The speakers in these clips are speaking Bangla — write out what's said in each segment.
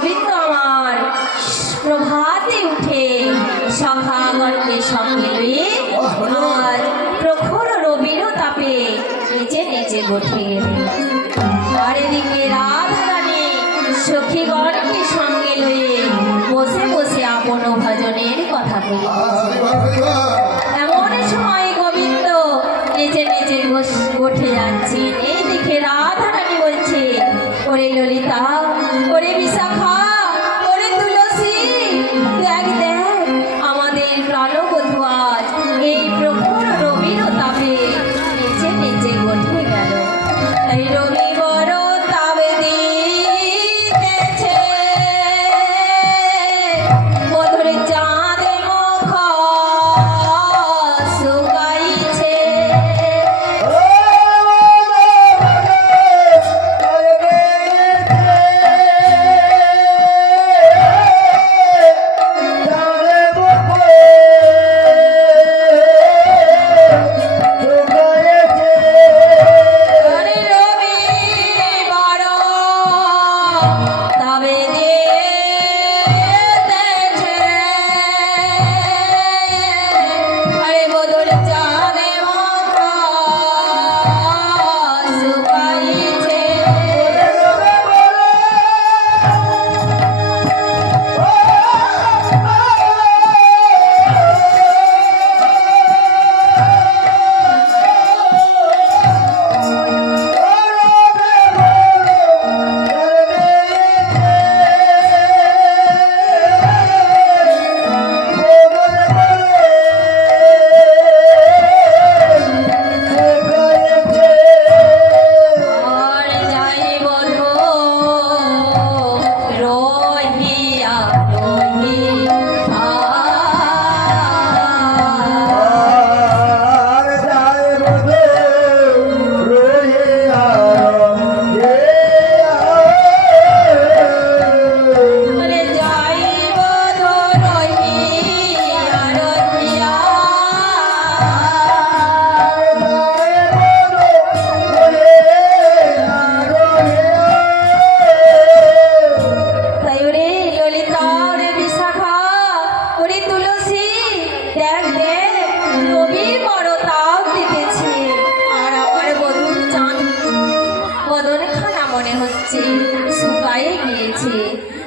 গোবিন্দ আমার প্রভাতে উঠে সখাগণকে সঙ্গে লয়ে আজ প্রখর রবির তাপে নিচে নিচে গোঠে আর এদিকে রাধারানী সখীগণকে সঙ্গে লয়ে বসে বসে আপন ভজনের কথা বলি। এমন সময় গোবিন্দ নিচে নিচে গোঠে যাচ্ছে। এই দিকে রাধারানী বলছে, ওরে ললিতা, ওরে বিশাখা, ওরে তুলসী, দেখ দেখ আমাদের প্রাণবধূ আজ এই প্রখর রবির তাপে নিচে নিচে গোঠে গেল। এই রবি বড় তাবে দিতেছে, মধুর চাঁদে মুখ শুকাইছে।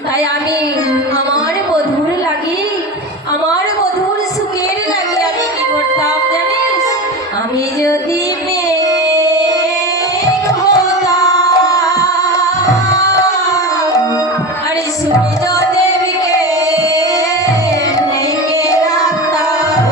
তাই আমি আমার বধুর লাগি, আমার বধুর সুখের লাগি আমি কি করতাম জানিস? আমি যদি মেঘ হতাম, আরে সূর্য দেবকে ঢেকে রাখতাম।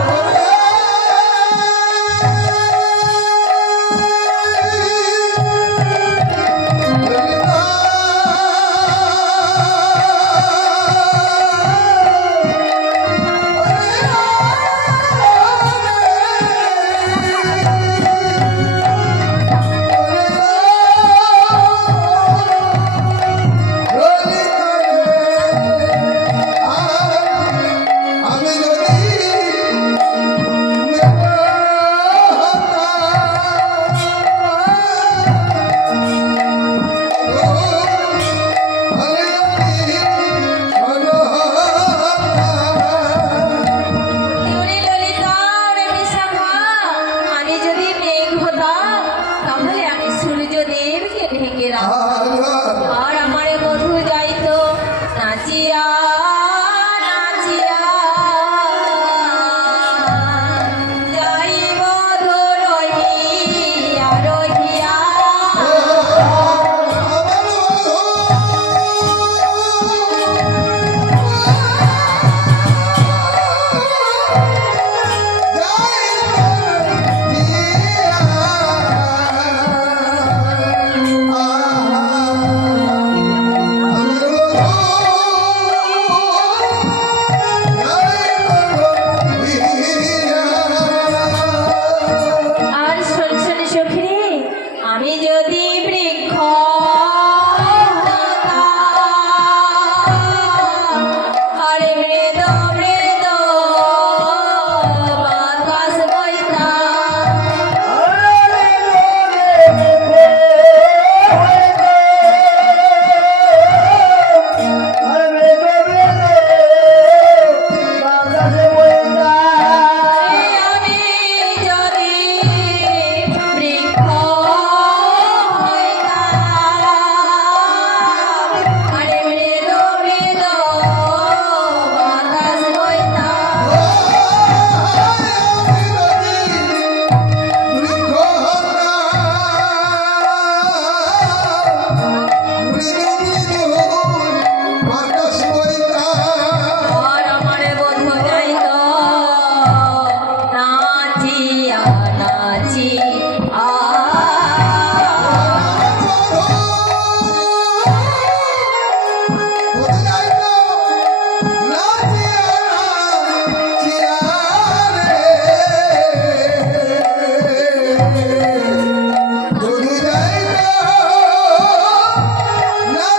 আর আমার বন্ধু যাইতো নাচিয়া নাচিয়া না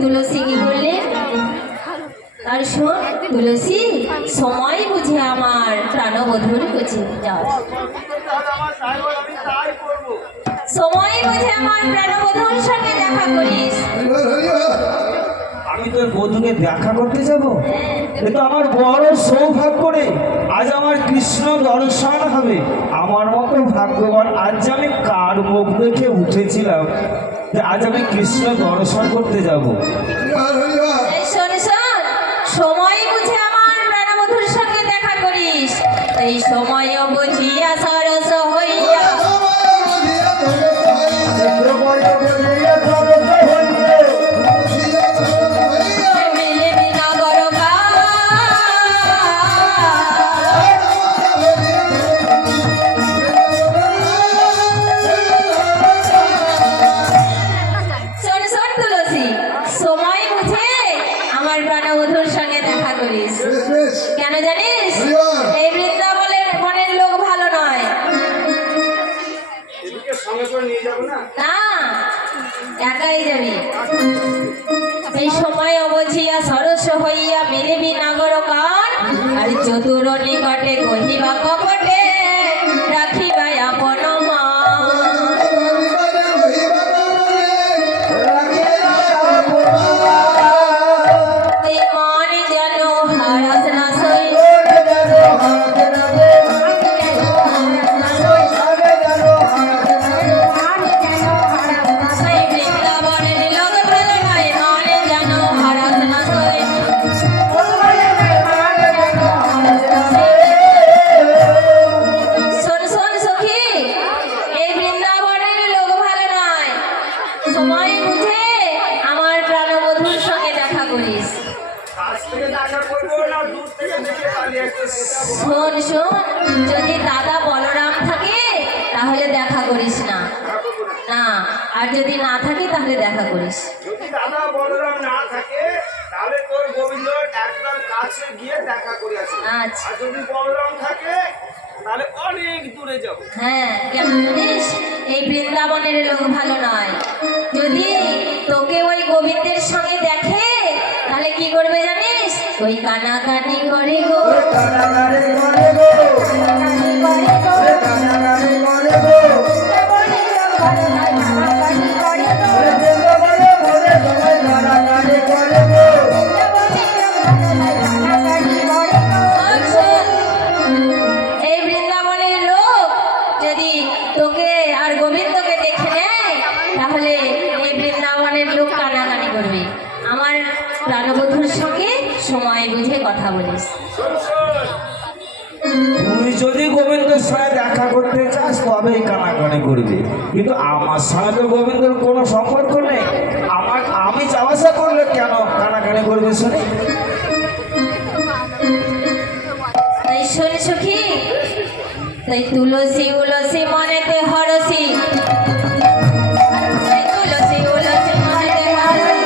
তুলসী কি বললে? আর শোন তুলসী, সময় বুঝে আমার প্রাণবধূর কাছে যাও। সময় বুঝে আমার প্রাণবধূর সঙ্গে দেখা করিস। আমি তোর বধূকে দেখা করতে যাব? এ তো আমার বড় সৌভাগ্য রে। আজ আমার কৃষ্ণ দর্শন হবে। আমার মতো ভাগ্যবান আজ আমি কার মুখ দেখে উঠেছিলাম যে আজ আমি কৃষ্ণ দর্শন করতে যাব। শোন শোন, সময় বুঝে আমার প্রাণবধূর সঙ্গে দেখা করিস। এই সময় বুঝিয়া সরস হইয়া কেন জানিস? এই বৃন্দাবনের বনের লোক ভালো নয়। না, একাই যাবি। এই সময় অবঝিয়া সরস হইয়া মেলিবি নাগর কান, আর চতুর নিকটে কহিবা কপটে রাখিবা শোন শোন, যদি দাদা বলরাম থাকে তাহলে দেখা করিস না, না, আর যদি না থাকে তাহলে দেখা করিস। যদি দাদা বলরাম না থাকে তাহলে তোর গোবিন্দ একদম কাছে গিয়ে দেখা করে আসি। আচ্ছা। আর যদি বলরাম থাকে তাহলে অনেক দূরে যাব। হ্যাঁ, কেন জানিস? এই বৃন্দাবনের লোক ভালো নয়। যদি তোকে ওই গোবিন্দের সঙ্গে দেখে তাহলে কি করবে জানিস? ওই কানাকানি করে গো, কানাকানি করে গো, কানাকানি করে গো, কানাকানি করে গো, বলে লোক ভালো নয়, কানাকানি করে গো, বলে সবাই কানাকানি করে গো। বলে লোক ভালো নয়, কানাকানি করে গো। শোন, শোন, এই বৃন্দাবনের লোক যদি তোকে আর গোবিন্দকে দেখে নেয় তাহলে এই বৃন্দাবনের লোক কানাকানি করবে। আমার প্রাণবধূর সঙ্গে সময় বুঝে কথা বলিস। তুই যদি গোবিন্দের সঙ্গে দেখা করতে চাস তবেই কানাকানি করবি, কিন্তু আমার সঙ্গে তো গোবিন্দর কোনো সম্পর্ক নেই। আমি যাওয়া আসা করলে কেন কানাকানি করবে শুনি? তাই শোন সখী, তাই তুলসী উলসী মনেতে হরসি, তাই তুলসী উলসী মনেতে হরসি,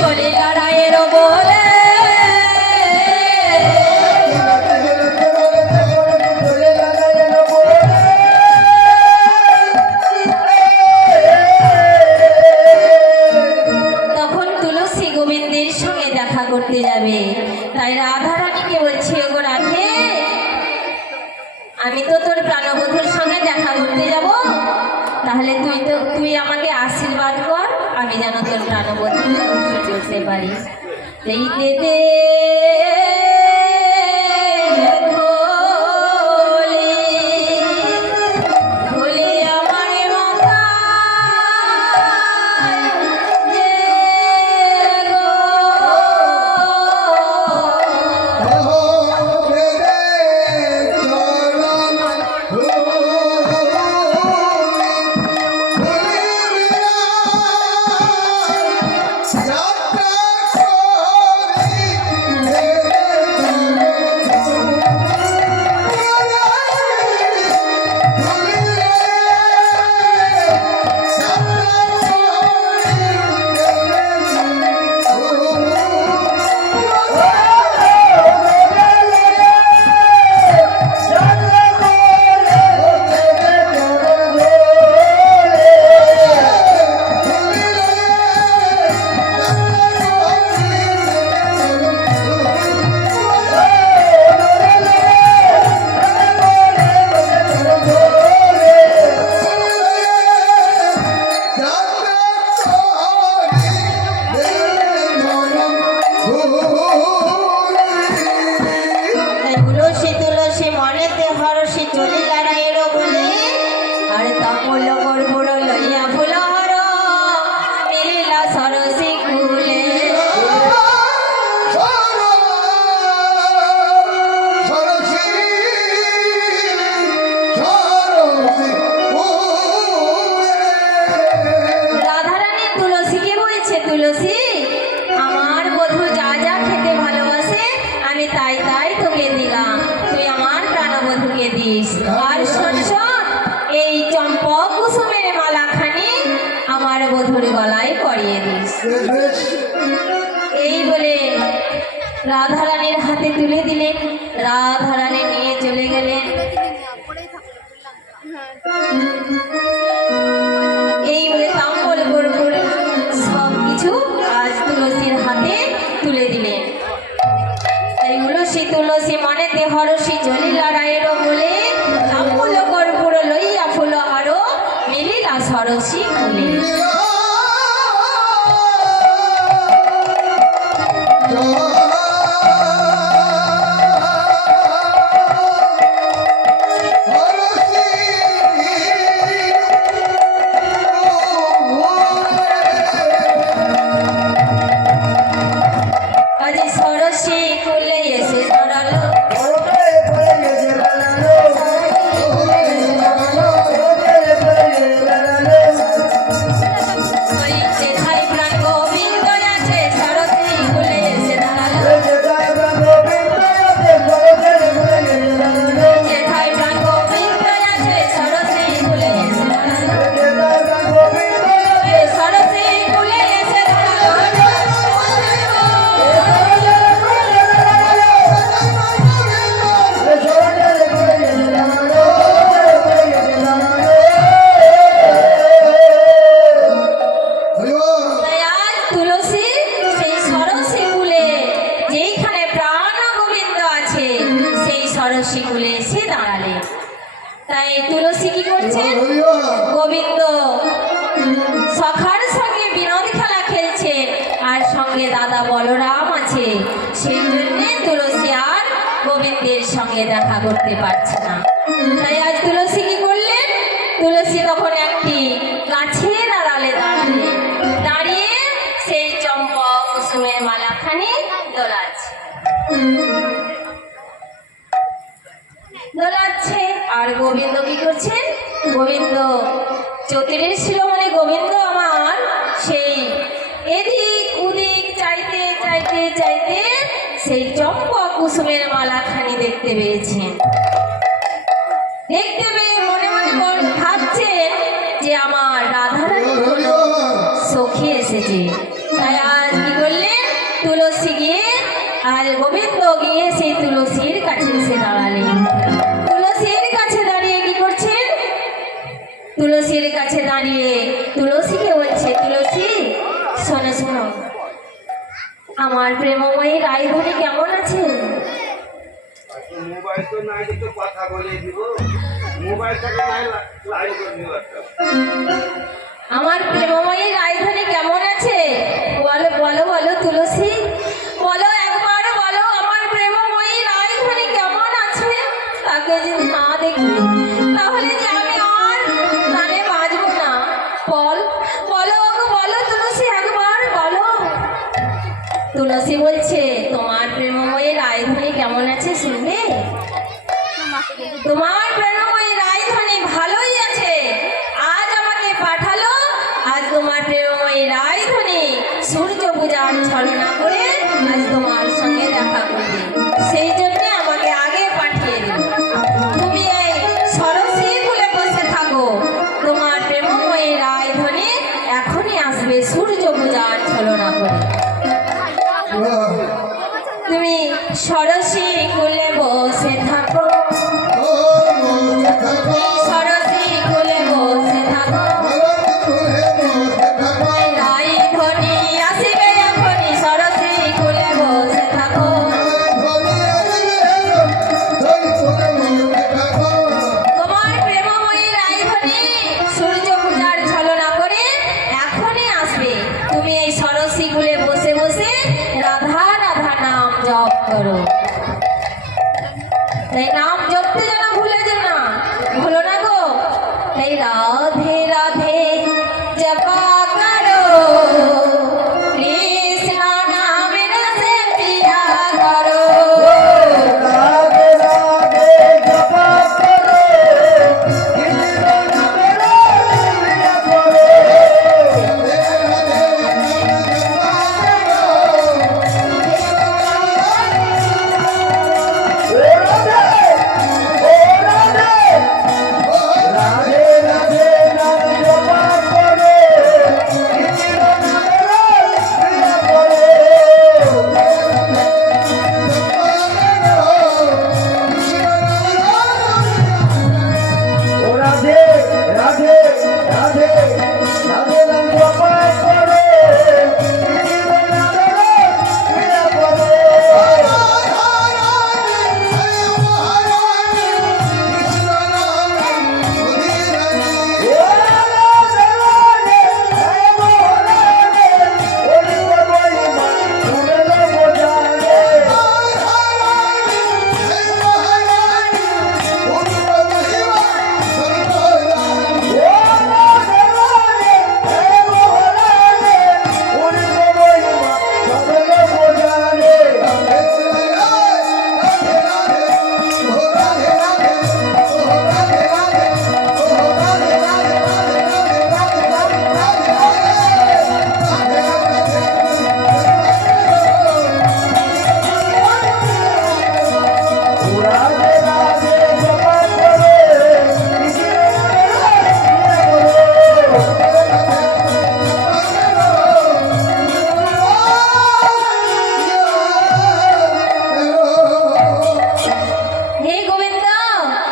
চলে লড়াইয়ের বলে তখন তুলসী গোবিন্দের সঙ্গে দেখা করতে যাবে। তাই রাধা রানীকে বলছি, ওগো রাধে, আমি তো তোর প্রাণবধূর সঙ্গে দেখা করতে যাব, তাহলে তুই আমাকে আশীর্বাদ কর, আমি যেন তোর প্রাণবধূ করতে পারি। এই দে তুলসী তুলসী মনেতে হরসি, চলি লড়াইয়ের বলে, আর তমল গর্বর লইয়া ফুল হর মিলিলা সরসী কুলে। রাধারানী তুলসীকে বলছে, তুলসী, আমার বধূ যা যা খেতে ভালোবাসে আমি তাই তাই তোকে দিলাম, তুই আমার প্রাণবধূকে দিস। আর শোন শোন, এই চম্পক কুসুমের মালাখানি আমার বধূর গলায় পরিয়ে দিস। এই বলে রাধারানীর হাতে তুলে দিলেন। রাধারানী নিয়ে চলে গেলেন। এই বলে তাম্বল গর্বর সব কিছু আজ তুলসীর হাতে তুলে দিলেন। তাই তুলসী তুলসী মনেতে হরসি, চলি লড়াইয়ের বলে, তাম্বল গর্বর লইয়া ফুল হার মিলিলা সরসী কুলে। আজ সরসী কুলে এসে দাঁড়ালো, দাঁড়ালে। তাই তুলসী কি করছেন? গোবিন্দ সখার সঙ্গে বিনোদ খেলা খেলছেন, আর সঙ্গে দাদা বলরাম আছে। সেই জন্যে তুলসী আর গোবিন্দের সঙ্গে দেখা করতে পারছে না। তাই আজ তুলসী কি করলেন? তুলসী তখন একটি গাছের আড়ালে দাঁড়ালেন, দাঁড়িয়ে সেই চম্পক কুসুমের মালাখানি দোলাচ্ছে। আর গোবিন্দ কি করছেন? গোবিন্দ চতুরের শিরোমণি গোবিন্দ আমার সেই এদিক ওদিক চাইতে চাইতে চাইতে সেই চম্পা কুসুমের মালাখানি দেখতে পেয়েছেন। দেখতে পেয়ে মনে মনে ভাবছেন যে আমার রাধারানী কোনো সখী এসেছে। তাই আজ কি করলেন? তুলসী গিয়ে আর গোবিন্দ গিয়ে সেই তুলসীর কাছে এসে দাঁড়ালেন। তুলসীর কাছে দাঁড়িয়ে কি করছেন? তুলসীর কাছে দাঁড়িয়ে তুলসীকে বলছে, তুলসী শোনো শোনো, আমার প্রেমময়ী রায়ধনী কেমন আছে? মোবাইল তো নাই, তো কথা বলে দিব। মোবাইলটাকে নাই লাইভ করে দিব একটা। আমার প্রেমময়ী রায়ধনী কেমন আছে? বলো বলো বলো তুলসী, বলো একবার বলো, আমার প্রেমময়ী রায়ধনী কেমন আছে? তাকে যদি না দেখি তাহলে যে আমি আর প্রাণে বাঁচবো না। বলো ওগো বলো তুলসী, একবার বলো। তুলসী বলছে, তোমার প্রেমময়ী রায়ধনী কেমন আছে শুনবে? তোমার প্রেমময়ী রায়ধনী ভালোই আছে। আজ আমাকে পাঠালো, আজ তোমার প্রেমময়ী রায়ধনী সূর্য পূজার ছলনা করে আজ তোমার সঙ্গে দেখা করবে। সেই জন্য আমাকে আগে পাঠিয়ে দিল। তুমি এই সরস্বতী কুলে বসে থাকো, তোমার প্রেমময়ী রায়ধনী এখনই আসবে সূর্য পূজার ছলনা করে। তুমি সরস্বতী কুলে বসে থাকো, সরস্বতী কুলে বসে থাকো, রায়ধনী আসিবে এখনই, সরস্বতী কুলে বসে থাকো। তোমার প্রেমময়ী রায়ধনী সূর্য পূজার ছলনা করে এখনই আসবে। তুমি এই সরস্বতী কুলে বসে বসে রাধা রাধা নাম জপ করো। তাই নাম জপতে যেন ভুলে যেও না, ভুলো না গো। তাই রাধে রাধে জপা করো, কৃষ্ণ নাম রসে পিয়া করো। রাধে রাধে জপা করো, কৃষ্ণ নামে রাধিয়া করো। রাধে রাধে নাম জপা করো, কৃষ্ণ নামে রাধিয়া করো। ও রাধে রাধে রাধে রাধে নাম জপা করো, কৃষ্ণ নামে রাধিয়া করো। হে গোবিন্দ,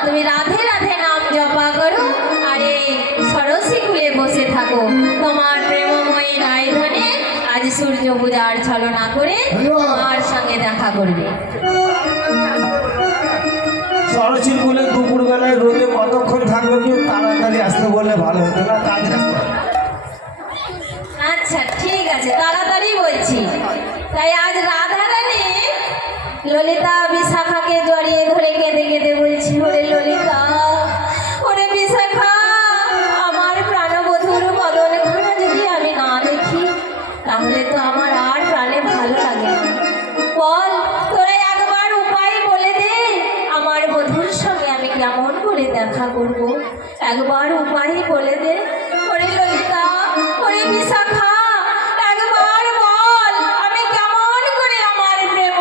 তুমি রাধে রাধে নাম জপা করো আর এই সরস্বতী কুলে বসে থাকো। তোমার প্রেমময়ী রায়ধনী আজ সূর্য পূজার ছলনা করে তোমার সঙ্গে দেখা করবে। সরস্বতী কুলে দুপুর দেখা করব, একবার উপায় বলে দে। ওরে ললিতা, ওরে বিশাখা, একবার বল আমি কেমন করে আমার প্রেম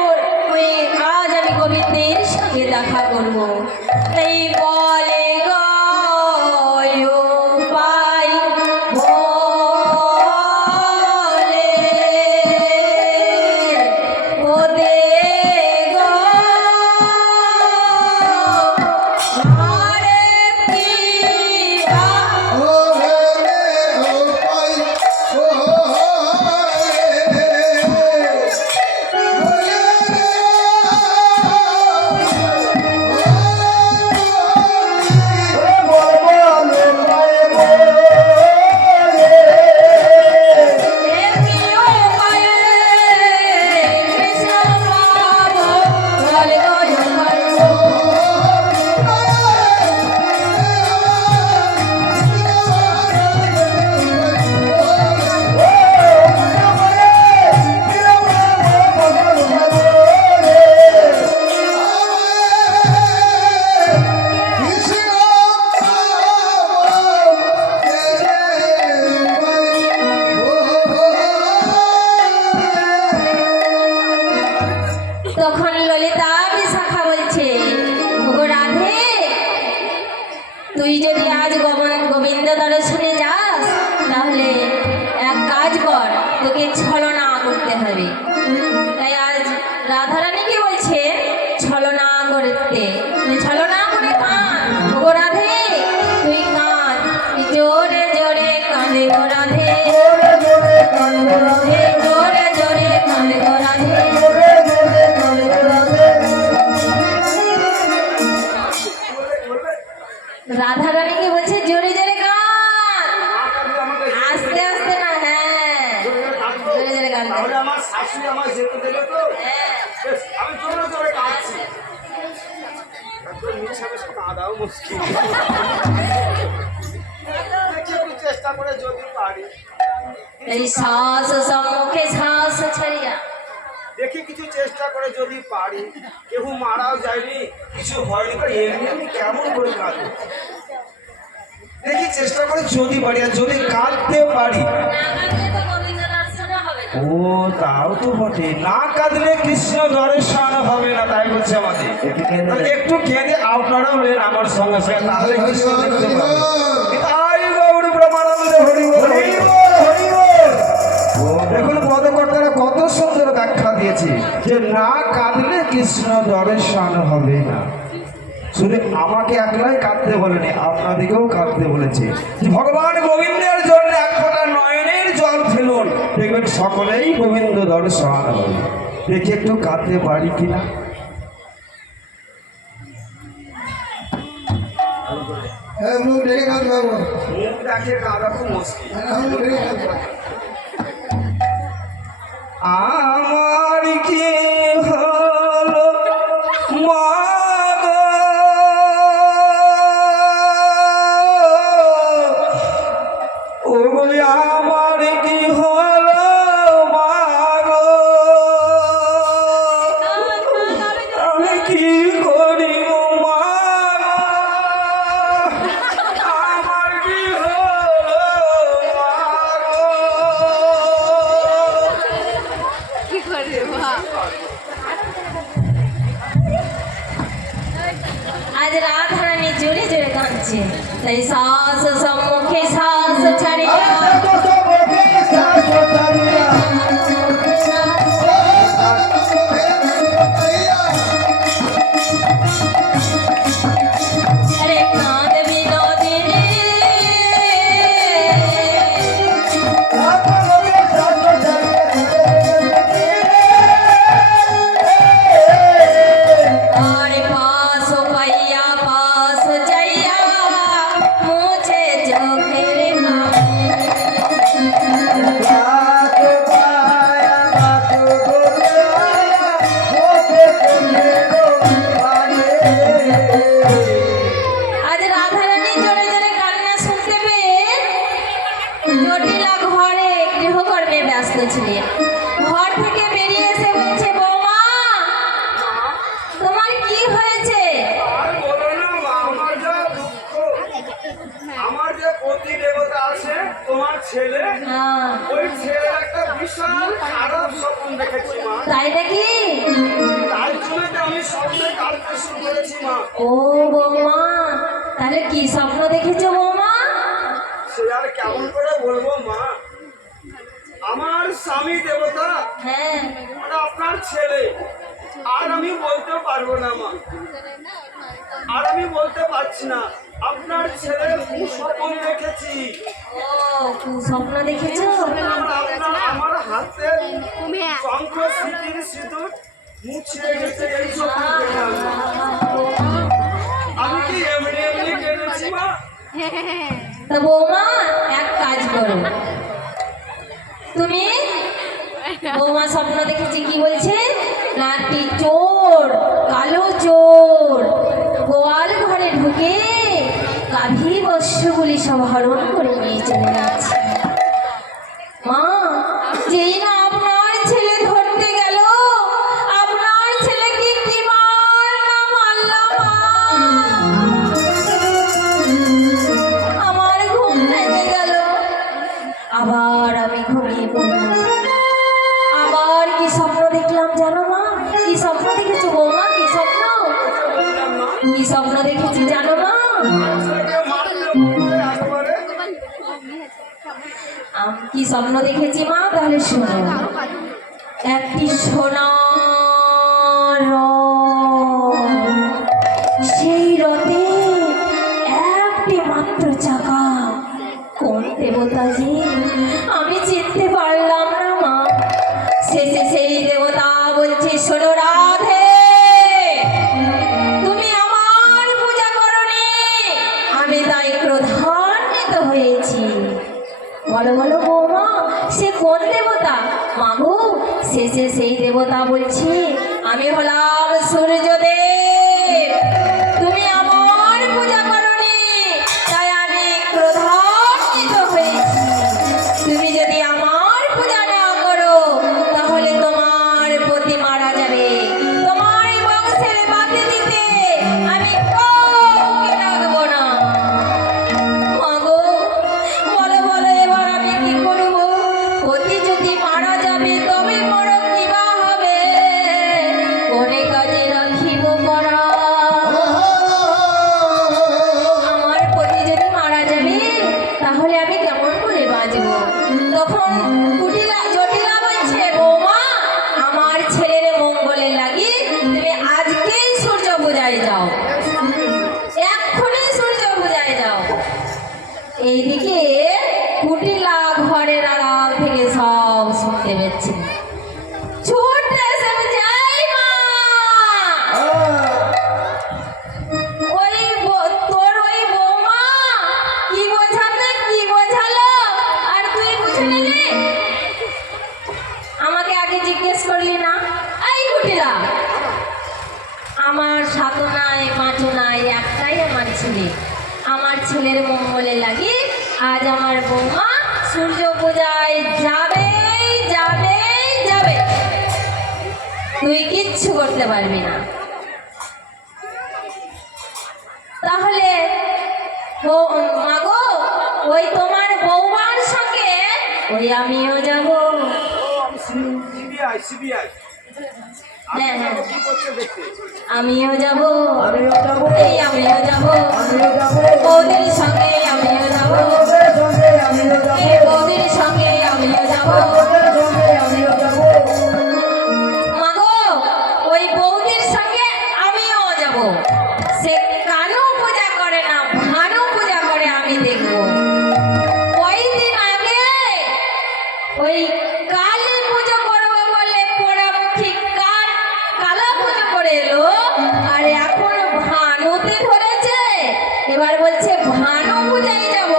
হয়ে আজ আমি গোবিন্দের সঙ্গে দেখা করব। এই বলে গো উপায় বলে ওদে গো আরে পিতা তখন ললিতা বিশাখা বলছে, ওগো রাধে, তুই যদি আজ গোবিন্দ দর্শনে যাস তাহলে এক কাজ কর, তোকে ছলনা করতে হবে। তাই আজ রাধারানী কি বলছে, ছলনা করতে, ছলনা করে কাঁদ। ওগো রাধে তুই কাঁদ, তুই জোরে জোরে কাঁদে গো রাধে, জোরে জোরে কাঁদে গো রাধে। রাধা রানীকে বলছে জোরে জোরে কাঁদ, আস্তে আস্তে না। হ্যাঁ, জোরে জোরে কাঁদ। তাহলে আমার শাশুড়ি আমার যেতে দেবে তো? বেশ, আমি জোরে জোরে কাঁদছি। একদম মিশা মিশা কাঁদাও মুশকিল। দেখি একটু চেষ্টা করে যদি পারি। এই শ্বাস সম্মুখে শ্বাস ছাড়িয়া, দেখি কিছু চেষ্টা করে যদি পারি। কেউ মারাও যায়নি, কিছু হয়নি, তো এমনি এমনি কেমন করে কাঁদবো? দেখি চেষ্টা করে যদি পারি, আর যদি কাঁদতে পারি। না কাঁদলে তো গোবিন্দ দর্শন হবে না। ও তাও তো বটে, না কাঁদলে কৃষ্ণ দর্শন হবে না, তাই বলছে আমাদের। তাহলে একটু কেঁদে আপনারাও নেন আমার সঙ্গে সঙ্গে, তাহলে কৃষ্ণ দেখতে পাবে। তাই গৌর ব্রহ্মানন্দে হরি বল, হরি বল, হরি বল। দেখুন পদকর্তারা কত সুন্দর ব্যাখ্যা দিয়েছে যে না কাঁদলে কৃষ্ণ দর্শন হবে না। শুধু আমাকে একলাই কাঁদতে বলেনি, আপনাদেরকেও কাঁদতে বলেছে। যে ভগবান গোবিন্দের জন্য এক ফোঁটা নয়নের জল ফেলুন, দেখবেন সকলেই গোবিন্দ দর্শন হবে। দেখি একটু কাঁদতে পারি কিনা। হ্যাঁ, মুখ ঢেকে কাঁদতে পারবো। মুখ দেখে কাঁদা খুব মুশকিল। হ্যাঁ, মুখ ঢেকে কাঁদতে পারবো। আমার কি হলো মা গো, ও বলি আমার কি হলো মা গো, আমি কি করি গো মা গো, আমার কি হলো মা গো। আজ রাধারানী জোরে জোরে কাঁদছে, তাই শ্বাস সম্মুখে শ্বাস ছাড়িয়া, আরে কাঁদ বিনোদিনী, আরে পাশ পাইয়া পাশ যাইয়া মুছে চোখের আজ রাধারানী জোরে জোরে কান্না শুনতে পেয়ে জটিলা ঘরে গৃহকর্মে ব্যস্ত ছিলেন। ঘর থেকে বেরিয়ে এসে বলছে, বৌমা তোমার কি হয়েছে? আর বলো না মা, আমার যা দুঃখ তোমার ছেলে হ্যাঁ, ওই ছেলের একটা বিশাল খারাপ স্বপ্ন দেখেছি মা। তাই নাকি? তাই জন্য তো আমি স্বপ্নে কাঁদতে শুরু করেছি মা। ও বৌমা, তাহলে কি স্বপ্ন দেখেছো বৌমা? সে আর কেমন করে বলবো মা। আমার স্বামী দেবতা হ্যাঁ, মানে আপনার ছেলে, আর আমি বলতে পারবো না মা, আর আমি বলতে পারছি না। আপনার ছেলের স্বপ্ন দেখেছি। ও কি স্বপ্ন দেখেছো? আমার হাতে শঙ্খ স্মৃতির সিঁদুর মুছিয়ে গেছে এই স্বপ্ন দেখলাম। আমি কি এমনি এমনি কেঁদেছি মা? তা বৌমা এক কাজ করো, তুমি বৌমা স্বপ্ন দেখেছি কি বলছে না, একটি চোর, কালো চোর গোয়াল ঘরে ঢুকে গাভীর বস্যগুলি সব হরণ করে নিয়ে চলে যাচ্ছে। মা, যেই না আপনার ছেলে ধরতে গেল, আপনার ছেলেকে কি মার না মারলাম মা। আমার ঘুম ভেঙে গেল, আবার আমি ঘুমিয়ে পড়লাম। আবার কি স্বপ্ন দেখলাম জানো মা? কি স্বপ্ন দেখেছো বৌমা? কি স্বপ্ন? বললাম মা, কি স্বপ্ন দেখেছি জানো মা? ছেলেকে মারতে বললে একবারে কি স্বপ্ন দেখেছি মা? তাহলে শোনো, একটি সোনার রথ, সেই রথে একটি মাত্র চাকা। কোন দেবতা যে আমি চিনতে পারলাম না মা। শেষে সেই দেবতা বলছে, শোনো রাধে, তুমি আমার পূজা করনি, আমি তাই ক্রোধান্বিত হয়েছি। বলো বলো বৌমা, সে কোন দেবতা? মাগো, শেষে সেই দেবতা বলছে, আমি হলাম সূর্যদেব, তুমি আমার পূজা করনি, তাই আমি ক্রোধান্বিত হয়েছি। তুমি যদি আমার পূজা না করো তাহলে তোমার পতি মারা যাবে, তোমার বংশের বাতি দিতে আমি কাউকে রাখবো না। মাগো, বলো বলো এবার আমি কি করবো? পতি যদি মারা যাবে তবে বড় কিবা হবে, কোনে কাজে রাখিব পড়া। আমার পতি যদি মারা যাবে তাহলে আমি কেমন করে বাঁচবো? তখন কুটিলা জটিলা বলছে, বৌমা, আমার ছেলের মঙ্গলের লাগি তুমি আজকেই সূর্য পূজায় যাও, এক্ষুনি সূর্য পূজায় যাও। এইদিকে কুটিলা ঘরের আড়াল থেকে সব শুনতে পেয়েছে, ছুটে এসে বলছে, এই মা, তোর ওই বৌমা কি বোঝালো আর তুই বুঝে নিলি? আমাকে আগে জিজ্ঞেস করলি না? এই কুটিলা, আমার সাথে নাই পাঁচও নাই, একটাই আমার ছেলে। আমার ছেলের মঙ্গলে লাগি আজ আমার বৌমা সূর্য পূজায় যাবে যাবে যাবে, তুই কিচ্ছু করতে পারবি না। তাহলে মাগো, ওই তোমার বৌমার সঙ্গে ওই আমিও যাব। ও আমি সিবিআই হ্যাঁ হ্যাঁ, কি করছে দেখতে। আমিও যাব, আমিও যাবো, এই আমিও যাব, আমিও যাবো, বৌদির সঙ্গে আমিও যাব, তোদের সঙ্গে আমিও যাবো, এই বৌদির সঙ্গে আমিও যাব। তোদের সঙ্গে আমিও যাবো। মাগো, ওই বৌদির সঙ্গে আমিও যাব। সে কানু পূজা করে না ভানু পূজা করে, আমি দেখব। কয়েকদিন আগে ওই কালী পুজো করবো বলে পোড়ামুখী কালা পুজো করে এলো, আর এখন ভানুতে ধরেছে, এবার বলছে ভানু পূজায় যাব।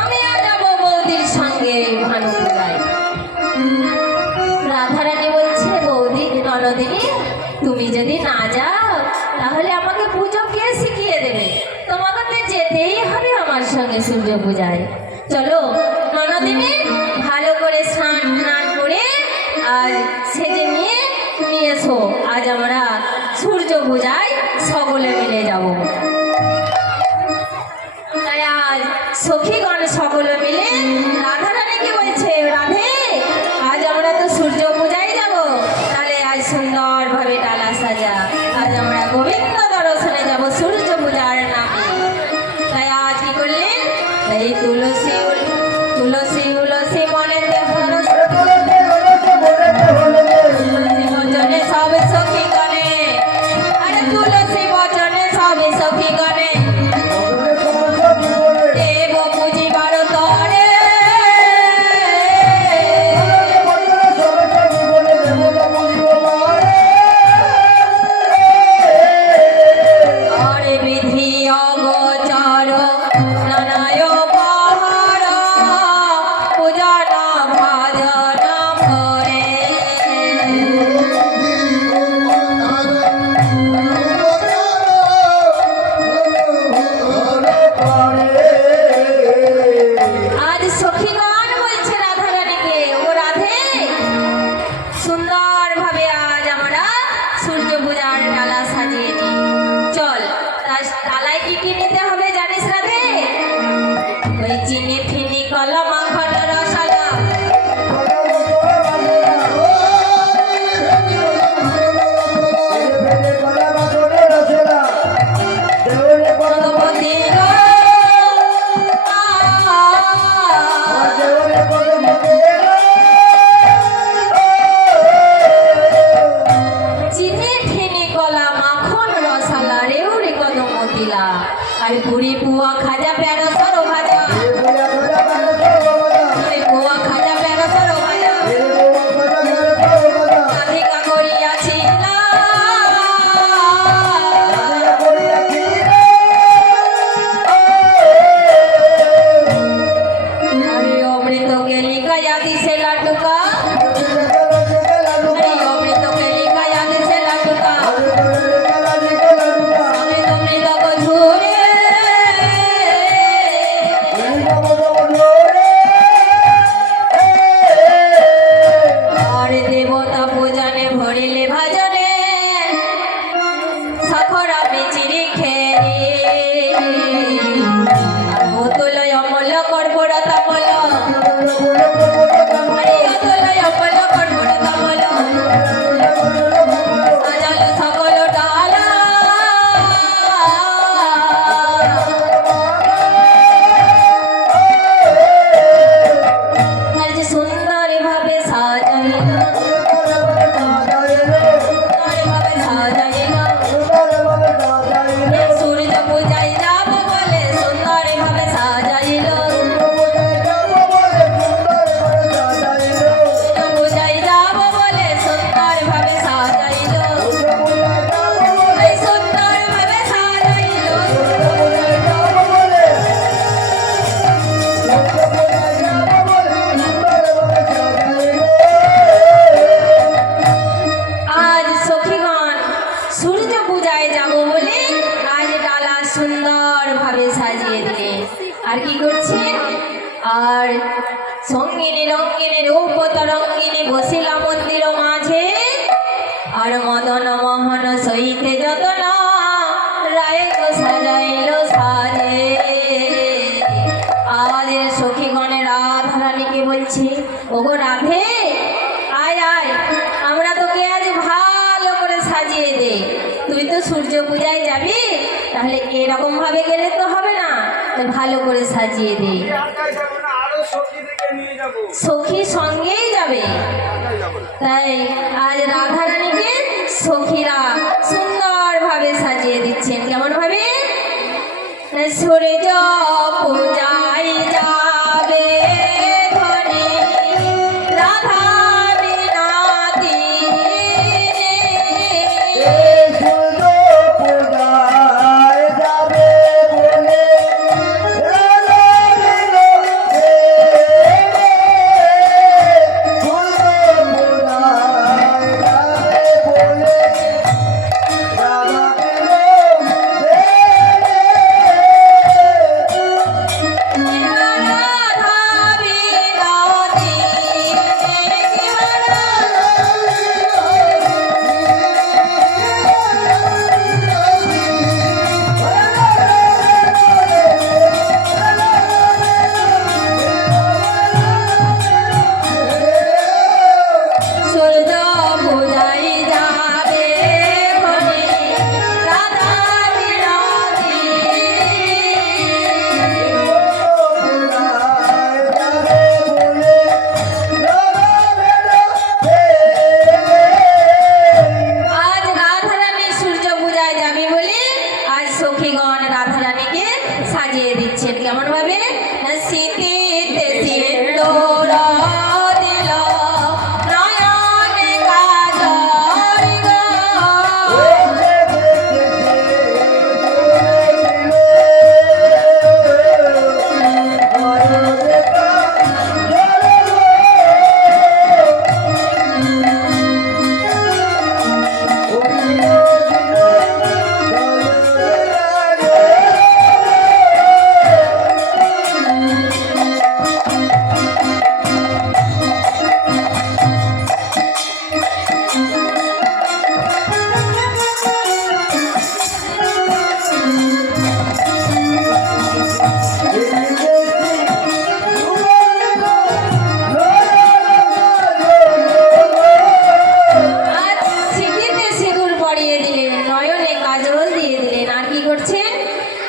আমিও যাব বৌদির সঙ্গে ভানু পূজায়। রাধারানী বলছে, বৌদি ননদিনী, তুমি যদি না যাও তাহলে আমাকে পুজো কে শিখিয়ে দেবে? তোমাকে তো যেতেই হবে আমার সঙ্গে সূর্য পূজায়। চলো ননদিনী, ভালো করে স্নান করে আর সেজে নিয়ে তুমি এসো, আজ আমরা সূর্য পূজায় সকলে মিলে যাব। তাই আজ সখীগণ সকলে মিলে রাধা রানীকে বলছে, রাধে আজ আমরা তো সূর্য পূজায় যাব, তাহলে আজ সুন্দরভাবে ডালা সাজা, আজ আমরা গোবিন্দ দর্শনে যাব সূর্য পূজার নামে। তাই আজ কি করলেন, এই তুলসী তুলসী তুলসী মনে বচনে সব সখী গণে, আরে তুলসী বচনে সব সখী গণে দেব পুজিবার তরে। অরে বিধি অগোচর নানায় পাহাড় পূজন ভাজন করে। আজ সখীগণ বলছে রাধা রানীকে, ও রাধে সুন্দরভাবে আজ আমরা সূর্য পূজার ডালা সাজিয়ে নিই, চল। তার ডালায় কি কি নিতে হবে জানিস রাধে? ওই চিনি ফিনি কলা মাখন রসালা, ভগবতী গো, চিনি ফিনি কলা মাখন রসালা রেউড়ি কদম মতিলা, আর পুরি পুয়া খাজা প্যারো সরো ভাজা, পুরি পুয়া খাজা প্যারো সরো ভাজা রাধিকা করিয়াছি না। আরে অমৃত কেলিকা দিছে লাটুকা, আরে অমৃত কেলিকা দিছে লাটুকা, অমৃত অমৃত গধুরে আরে দেবতা পূজনে ভরিলে ভাজনে সখরা বিচিরি খেয়ে, আর বোতল অমল কর্পূর তামল, আরে অতল অমল কর্পূর তামল সাজালো সকল ডালা। আর যে সুন্দর ভাবে সাজাইল, সুন্দরভাবে সাজাইল, সূর্য পূজায় যাব বলে সুন্দরভাবে সাজাইল, সূর্য পূজায় যাব বলে সুন্দরভাবে সাজাইল, এই সুন্দরভাবে সাজাইল। আজ সখীগণ সূর্য পূজায় যাব বলে আজ ডালা সুন্দরভাবে সাজিয়ে দিলে, আর কি করছে, আর সঙ্গিনী রঙ্গিনী রূপ তরঙ্গিনী বসিলা মন্দির মাঝে, আর মদন মোহন সহিতে যতন রায় গো সাজাইল সাজে। আজ সখীগণের রাধা রানীকে বলছে, ওগো রাধে আয় আয়, আমরা তোকে আজ ভালো করে সাজিয়ে দে, তুই তো সূর্য পূজায় যাবি, তাহলে এরকম ভাবে গেলে তো হবে না, তো ভালো করে সাজিয়ে দে। একাই যাবো না, আরো সখীদেরকে নিয়ে যাবো। সখী সঙ্গেই যাবে, একাই যাবো না। তাই আজ রাধা রানীকে সখীরা সুন্দরভাবে সাজিয়ে দিচ্ছেন। কেমন ভাবে, সূর্য পূজায় যাবে ধনী রাধা বিনাতি, রাধা সাজিয়ে দিচ্ছেন কেমন ভাবে না শীতিতে সিন্দুর দিল নয়নে কাজল গো। আজ সিঁথিতে সিঁদুর পরিয়ে দিলেন, নয়নে কাজল দিয়ে দিলেন, আর কি করছেন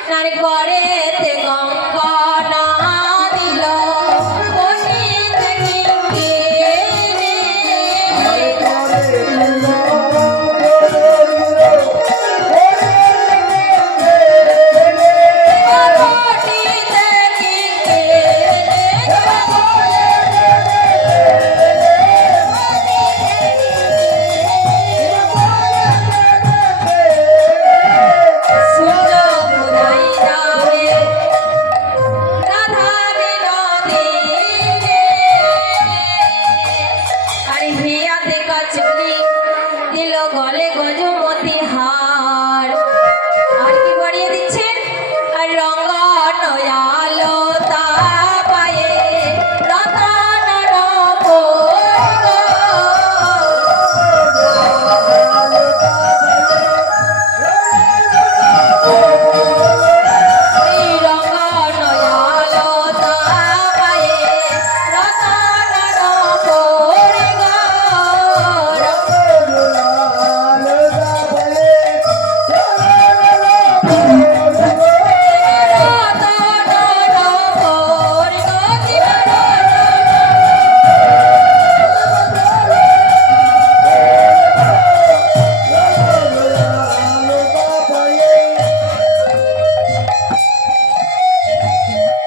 নারে করেতে কঙ্কনা দিল পণ্ডিত কিঙ্কিণী। পণ্ডিত সূর্য উদয় যাবে রাধা বিনোদিনী। আরে হিয়াতে কচুরি দিল গলে গজমতি হার, আর কি পরিয়ে দিচ্ছেন আর রঙ্গ নয়ালো তা পায়ে রতন রূপ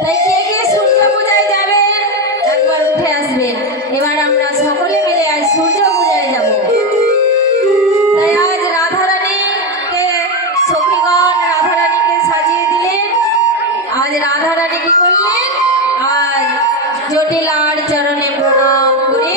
তাই কে কে সূর্য পূজায় যাবেন একবার উঠে আসবেন। এবার আমরা সকলে মিলে আজ সূর্য পূজায় যাব। তাই আজ রাধারানীকে সখীগণ রাধারানীকে সাজিয়ে দিলেন। আজ রাধারানী কি করলেন, আজ জটিলার চরণে প্রণাম করে